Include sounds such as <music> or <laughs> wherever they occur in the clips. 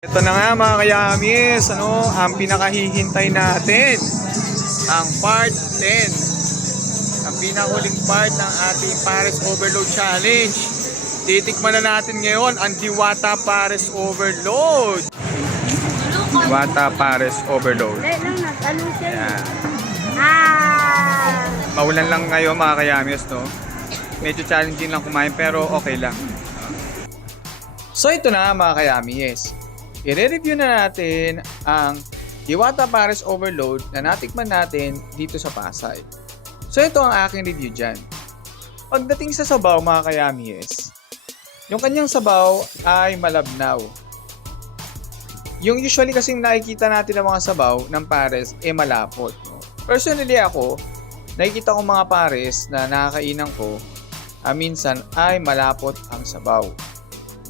Ito na nga mga kayamis, ano, ang pinakahihintay natin, ang part 10. Ang pinakahuling part ng ating Paris Overload Challenge. Titikman na natin ngayon ang Diwata Paris Overload. Diwata Paris Overload. Dahil lang nagtanong siya. Yan. Ah! Maulan lang ngayon mga kayamis, no? Medyo challenging lang kumain pero okay lang. So ito na mga kayamis. I-review na natin ang Diwata Paris Overload na natikman natin dito sa Pasay. So ito ang aking review dyan. Pagdating sa sabaw mga kayamis, yung kanyang sabaw ay malabnaw. Yung usually kasing nakikita natin ng mga sabaw ng pares, eh malapot. No? Personally ako, nakikita ko mga pares na nakakainan ko, ah, minsan ay malapot ang sabaw.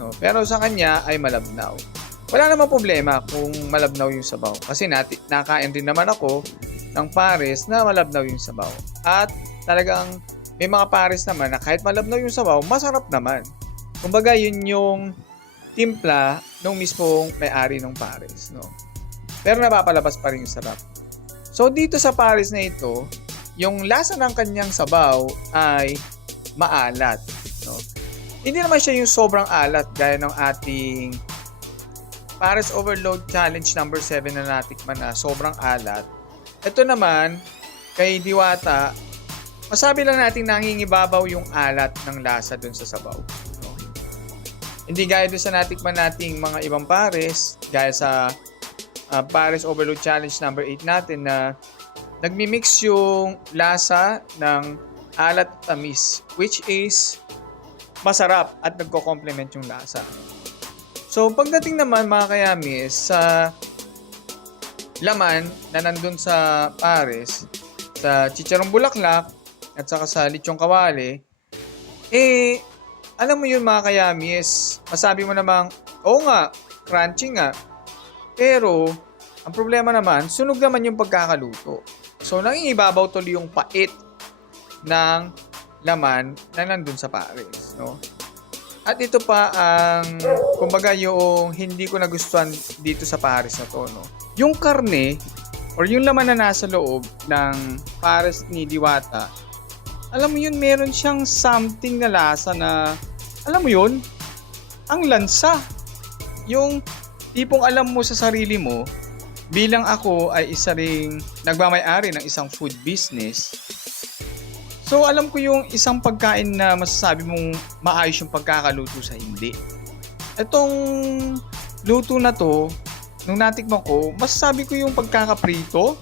No? Pero sa kanya ay malabnaw. Wala namang problema kung malabnaw yung sabaw. Kasi nati, nakain din naman ako ng pares na malabnaw yung sabaw. At talagang may mga pares naman na kahit malabnaw yung sabaw, masarap naman. Kumbaga yun yung timpla nung mismong may-ari ng pares. No? Pero napapalabas pa rin yung sarap. So dito sa pares na ito, yung lasa ng kanyang sabaw ay maalat. No? Hindi naman siya yung sobrang alat gaya ng ating Paris Overload Challenge number 7 na natikman na sobrang alat. Ito naman, kay Diwata, masabi lang natin nangingibabaw yung alat ng lasa dun sa sabaw. No? Hindi gaya dun sa natikman nating mga ibang pares, gaya sa uh, Paris Overload Challenge number 8 natin na nagmi-mix yung lasa ng alat at tamis, which is masarap at nagko-complement yung lasa. So, pagdating naman mga kayamis sa laman na nandun sa pares, sa chicharong bulaklak, at saka sa lechong kawali, eh, alam mo yun mga kayamis, masabi mo namang, oo nga, crunchy nga, pero, ang problema naman, sunog naman yung pagkakaluto. So, nangingibabaw tuloy yung pait ng laman na nandun sa pares, no? At ito pa ang, kumbaga yung hindi ko nagustuhan dito sa pares na to, no? Yung karne, or yung laman na nasa loob ng pares ni Diwata, alam mo yun, meron siyang something na lasa na, alam mo yun, ang lansa. Yung tipong alam mo sa sarili mo, bilang ako ay isa ring nagmamayari ng isang food business, So alam ko yung isang pagkain na masasabi mong maayos yung pagkakaluto sa hindi. Itong luto na to, nung natikman ko, masasabi ko yung pagkakaprito.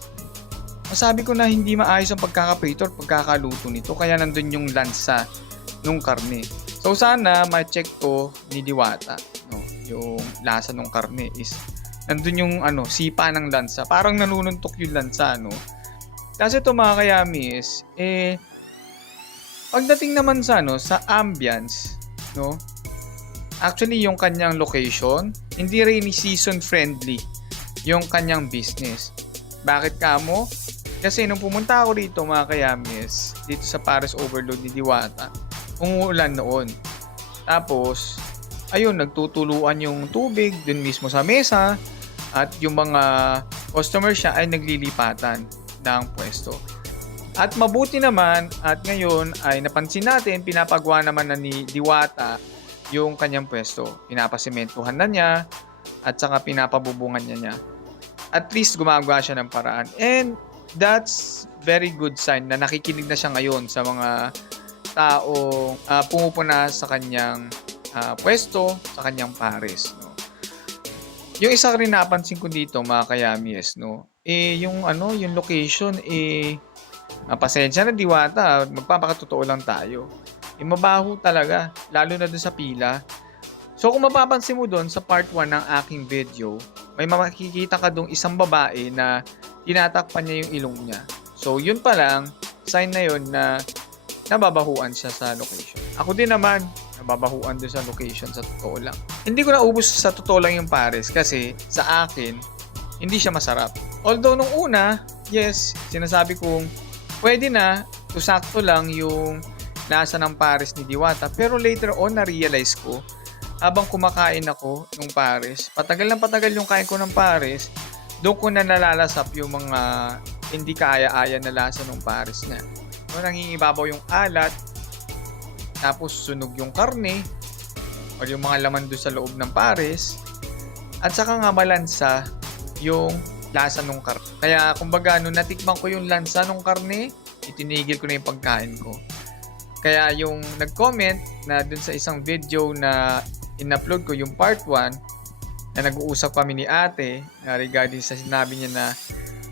Masabi ko na hindi maayos ang pagkakaprito or pagkakaluto nito. Kaya nandun yung lansa nung karne. So sana ma-check ko ni Diwata. No? Yung lasa ng karne is nandun yung ano, sipa ng lansa. Parang nanununtok yung lansa. No? Kasi ito mga kayamis, eh, Pagdating naman sa ano, sa ambience, no? Actually, yung kanyang location, hindi rainy season friendly yung kanyang business. Bakit kamo? Kasi nung pumunta ako dito mga kayamis, dito sa Paris Overload ni Diwata, umuulan noon. Tapos, ayun, nagtutuluan yung tubig dun mismo sa mesa at yung mga customer siya ay naglilipatan ng pwesto. At mabuti naman at ngayon ay napansin natin pinapagawa naman na ni Diwata yung kanyang pwesto. Pinapasimentuhan na niya at saka pinapabubungan niya niya. At least gumagawa siya ng paraan. And that's very good sign na nakikinig na siya ngayon sa mga taong uh, pumupuna sa kanyang uh, pwesto, sa kanyang pares. No? Yung isa rin napansin ko dito mga kayamies, no? eh yung ano, yung location eh Ah, pasensya na diwata, magpapakatotoo lang tayo. Eh, mabaho talaga, lalo na dun sa pila. So kung mapapansin mo doon sa part 1 ng aking video, may makikita ka doon isang babae na tinatakpan niya yung ilong niya. So yun pa lang, sign na yun na nababahuan siya sa location. Ako din naman, nababahuan doon sa location sa totoo lang. Hindi ko naubos sa totoo lang yung pares kasi sa akin, hindi siya masarap. Although nung una, yes, sinasabi kong pwede na, sakto lang yung lasa ng pares ni Diwata. Pero later on, na-realize ko habang kumakain ako ng pares, patagal ng patagal yung kain ko ng pares, doon ko na nalalasap yung mga hindi kaaya-aya na lasa ng pares niya. So, nangingibabaw yung alat, tapos sunog yung karne, o yung mga laman doon sa loob ng pares, at saka nga malansa yung lasa ng karne. Kaya kumbaga, nung natikman ko yung lansa ng karne, itinigil ko na yung pagkain ko. Kaya yung nag-comment na dun sa isang video na in-upload ko yung part 1 na nag-uusap kami ni ate na regarding sa sinabi niya na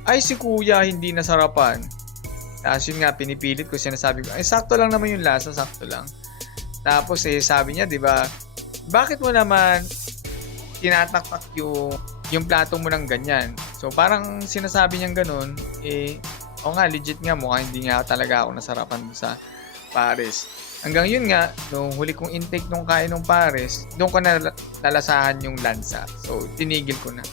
ay si kuya hindi nasarapan. Tapos yun nga pinipilit ko sinasabi ko ay sakto lang naman yung lasa, sakto lang. Tapos eh sabi niya 'di ba bakit mo naman tinataktak yung yung plato mo ng ganyan. So parang sinasabi niyang ganun eh o nga legit nga mukha hindi nga talaga ako nasarapan sa pares. Hanggang yun nga, nung huli kong intake nung kain ng pares, doon ko na nalasahan yung lansa. So, tinigil ko na.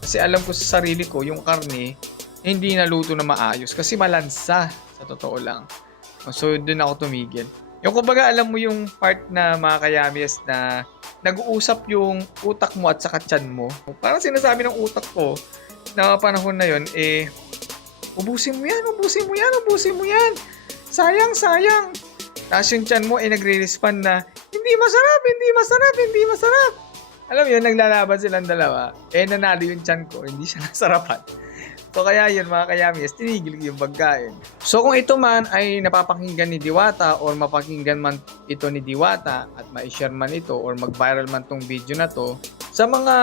Kasi alam ko sa sarili ko, yung karne, hindi naluto na maayos. Kasi malansa, sa totoo lang. So, doon ako tumigil. Yung kumbaga, alam mo yung part na mga kayamis na nag-uusap yung utak mo at saka tiyan mo. Parang sinasabi ng utak ko na panahon na yon eh, ubusin mo yan, ubusin mo yan, ubusin mo yan. Sayang, sayang. Tapos yung tiyan mo ay nagre-respond na, hindi masarap, hindi masarap, hindi masarap. Alam mo yun, naglalaban silang dalawa. Eh, nanalo yung tiyan ko, hindi siya <laughs> nasarapan. So kaya yun mga kayamis, tinigil yung pagkain. So kung ito man ay napapakinggan ni Diwata or mapakinggan man ito ni Diwata at ma-share man ito or mag-viral man tong video na to, sa mga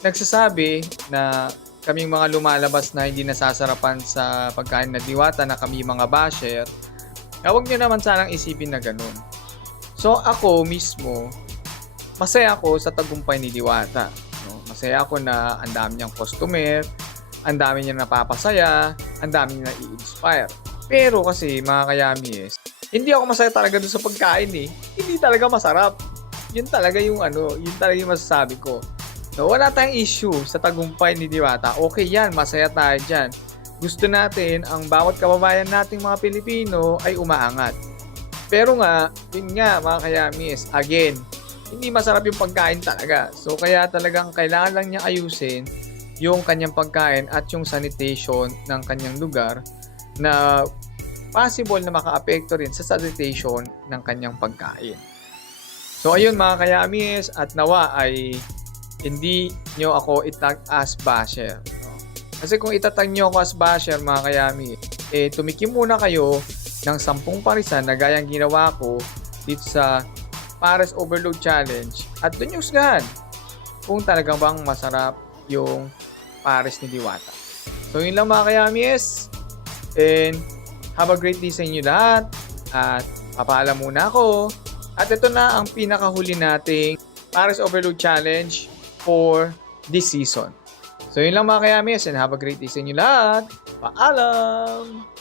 nagsasabi na kaming mga lumalabas na hindi nasasarapan sa pagkain na Diwata na kami mga basher, huwag nyo naman sanang isipin na ganun. So ako mismo, masaya ako sa tagumpay ni Diwata. No? Masaya ako na ang dami niyang customer, ang dami niyang napapasaya, ang dami niya na-i-inspire. Pero kasi mga kayamis, hindi ako masaya talaga doon sa pagkain eh. Hindi talaga masarap. Yun talaga yung ano, yun talaga yung masasabi ko. No, wala tayong issue sa tagumpay ni Diwata. Okay yan, masaya tayo dyan. Gusto natin ang bawat kababayan nating mga Pilipino ay umaangat. Pero nga, yun nga mga kayamis, again, hindi masarap yung pagkain talaga. So kaya talagang kailangan lang niya ayusin yung kanyang pagkain at yung sanitation ng kanyang lugar na possible na makaapekto rin sa sanitation ng kanyang pagkain. So ayun mga kayamis at nawa ay hindi nyo ako itag as basher. Kasi kung itatag nyo ako as basher mga kayami, eh tumikim muna kayo ng sampung parisan na gayang ginawa ko dito sa Pares Overload Challenge at doon yung husgahan kung talagang bang masarap yung Pares ni Diwata. So yun lang mga kayamis and have a great day sa inyo lahat at papaalam muna ako at ito na ang pinakahuli nating Pares Overload Challenge for this season. So yun lang mga kayamis and have a great day sa inyo lahat. Paalam!